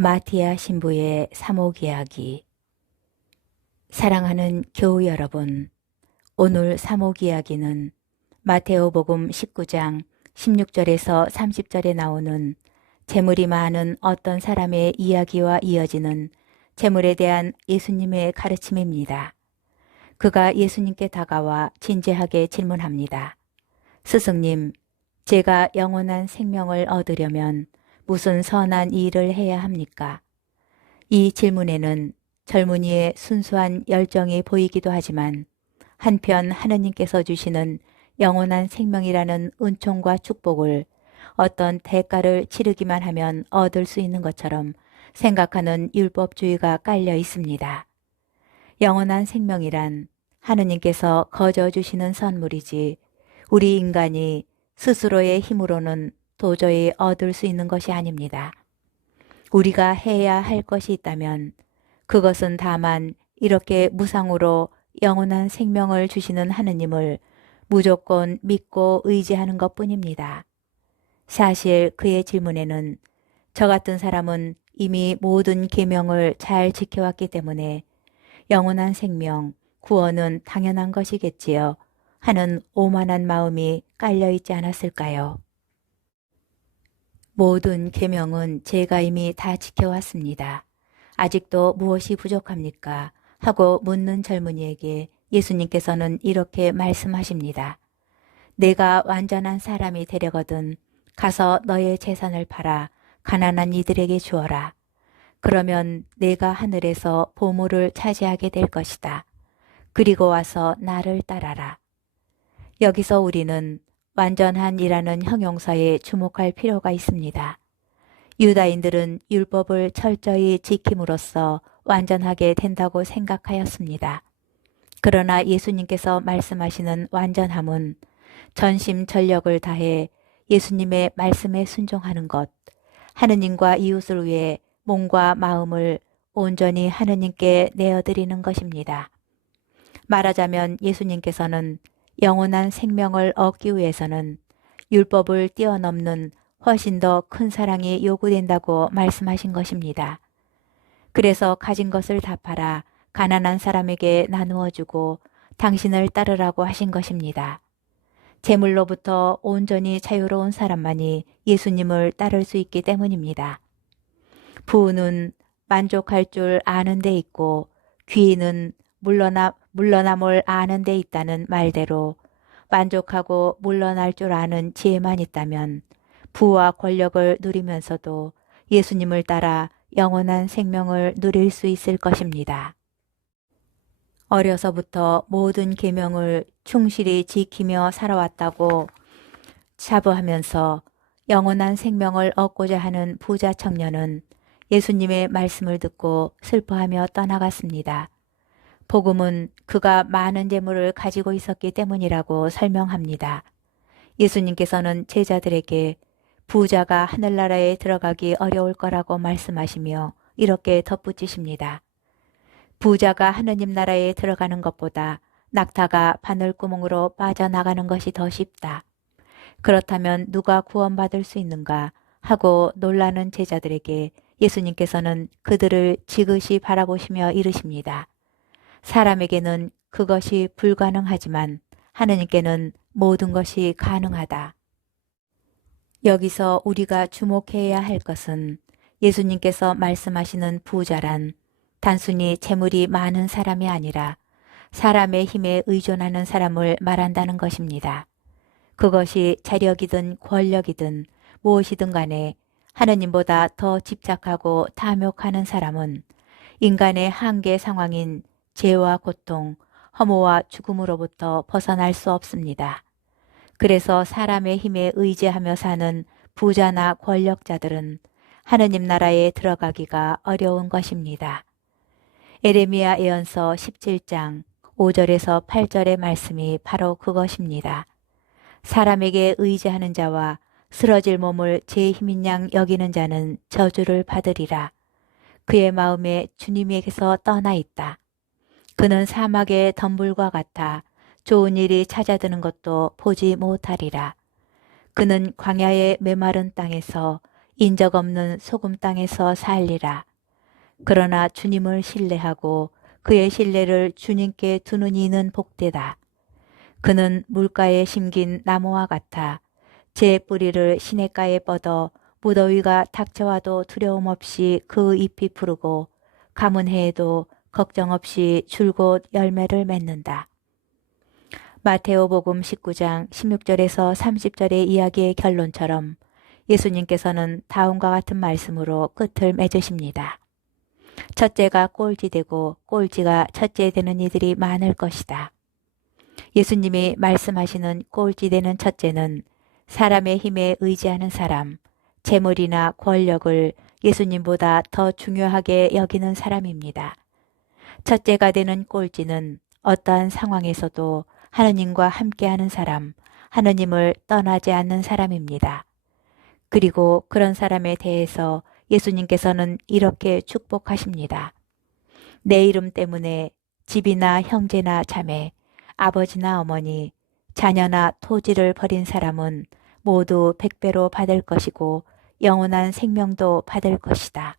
마티아 신부의 사목 이야기 사랑하는 교우 여러분, 오늘 사목 이야기는 마테오복음 19장 16절에서 30절에 나오는 재물이 많은 어떤 사람의 이야기와 이어지는 재물에 대한 예수님의 가르침입니다. 그가 예수님께 다가와 진지하게 질문합니다. 스승님, 제가 영원한 생명을 얻으려면 무슨 선한 일을 해야 합니까? 이 질문에는 젊은이의 순수한 열정이 보이기도 하지만 한편 하느님께서 주시는 영원한 생명이라는 은총과 축복을 어떤 대가를 치르기만 하면 얻을 수 있는 것처럼 생각하는 율법주의가 깔려 있습니다. 영원한 생명이란 하느님께서 거저 주시는 선물이지 우리 인간이 스스로의 힘으로는 도저히 얻을 수 있는 것이 아닙니다. 우리가 해야 할 것이 있다면 그것은 다만 이렇게 무상으로 영원한 생명을 주시는 하느님을 무조건 믿고 의지하는 것 뿐입니다. 사실 그의 질문에는 저 같은 사람은 이미 모든 계명을 잘 지켜왔기 때문에 영원한 생명, 구원은 당연한 것이겠지요. 하는 오만한 마음이 깔려 있지 않았을까요? 모든 계명은 제가 이미 다 지켜왔습니다. 아직도 무엇이 부족합니까? 하고 묻는 젊은이에게 예수님께서는 이렇게 말씀하십니다. 내가 완전한 사람이 되려거든 가서 너의 재산을 팔아 가난한 이들에게 주어라. 그러면 내가 하늘에서 보물을 차지하게 될 것이다. 그리고 와서 나를 따라라. 여기서 우리는 완전한이라는 형용사에 주목할 필요가 있습니다. 유다인들은 율법을 철저히 지킴으로써 완전하게 된다고 생각하였습니다. 그러나 예수님께서 말씀하시는 완전함은 전심 전력을 다해 예수님의 말씀에 순종하는 것, 하느님과 이웃을 위해 몸과 마음을 온전히 하느님께 내어드리는 것입니다. 말하자면 예수님께서는 영원한 생명을 얻기 위해서는 율법을 뛰어넘는 훨씬 더 큰 사랑이 요구된다고 말씀하신 것입니다. 그래서 가진 것을 다 팔아 가난한 사람에게 나누어 주고 당신을 따르라고 하신 것입니다. 재물로부터 온전히 자유로운 사람만이 예수님을 따를 수 있기 때문입니다. 부는 만족할 줄 아는 데 있고 귀는 물러나, 물러남을 아는 데 있다는 말대로 만족하고 물러날 줄 아는 지혜만 있다면 부와 권력을 누리면서도 예수님을 따라 영원한 생명을 누릴 수 있을 것입니다. 어려서부터 모든 계명을 충실히 지키며 살아왔다고 자부하면서 영원한 생명을 얻고자 하는 부자 청년은 예수님의 말씀을 듣고 슬퍼하며 떠나갔습니다. 복음은 그가 많은 재물을 가지고 있었기 때문이라고 설명합니다. 예수님께서는 제자들에게 부자가 하늘나라에 들어가기 어려울 거라고 말씀하시며 이렇게 덧붙이십니다. 부자가 하느님 나라에 들어가는 것보다 낙타가 바늘구멍으로 빠져나가는 것이 더 쉽다. 그렇다면 누가 구원받을 수 있는가 하고 놀라는 제자들에게 예수님께서는 그들을 지그시 바라보시며 이르십니다. 사람에게는 그것이 불가능하지만 하느님께는 모든 것이 가능하다. 여기서 우리가 주목해야 할 것은 예수님께서 말씀하시는 부자란 단순히 재물이 많은 사람이 아니라 사람의 힘에 의존하는 사람을 말한다는 것입니다. 그것이 자력이든 권력이든 무엇이든 간에 하느님보다 더 집착하고 탐욕하는 사람은 인간의 한계 상황인 죄와 고통, 허무와 죽음으로부터 벗어날 수 없습니다. 그래서 사람의 힘에 의지하며 사는 부자나 권력자들은 하느님 나라에 들어가기가 어려운 것입니다. 에레미야 예언서 17장 5절에서 8절의 말씀이 바로 그것입니다. 사람에게 의지하는 자와 쓰러질 몸을 제 힘인 양 여기는 자는 저주를 받으리라. 그의 마음에 주님에게서 떠나 있다. 그는 사막의 덤불과 같아 좋은 일이 찾아드는 것도 보지 못하리라. 그는 광야의 메마른 땅에서 인적 없는 소금 땅에서 살리라. 그러나 주님을 신뢰하고 그의 신뢰를 주님께 두는 이는 복되다. 그는 물가에 심긴 나무와 같아 제 뿌리를 시냇가에 뻗어 무더위가 닥쳐와도 두려움 없이 그 잎이 푸르고 가문 해에도 걱정 없이 줄곧 열매를 맺는다. 마테오복음 19장 16절에서 30절의 이야기의 결론처럼 예수님께서는 다음과 같은 말씀으로 끝을 맺으십니다. 첫째가 꼴찌되고 꼴찌가 첫째 되는 이들이 많을 것이다. 예수님이 말씀하시는 꼴찌되는 첫째는 사람의 힘에 의지하는 사람, 재물이나 권력을 예수님보다 더 중요하게 여기는 사람입니다. 첫째가 되는 꼴찌는 어떠한 상황에서도 하느님과 함께하는 사람, 하느님을 떠나지 않는 사람입니다. 그리고 그런 사람에 대해서 예수님께서는 이렇게 축복하십니다. 내 이름 때문에 집이나 형제나 자매, 아버지나 어머니, 자녀나 토지를 버린 사람은 모두 백배로 받을 것이고 영원한 생명도 받을 것이다.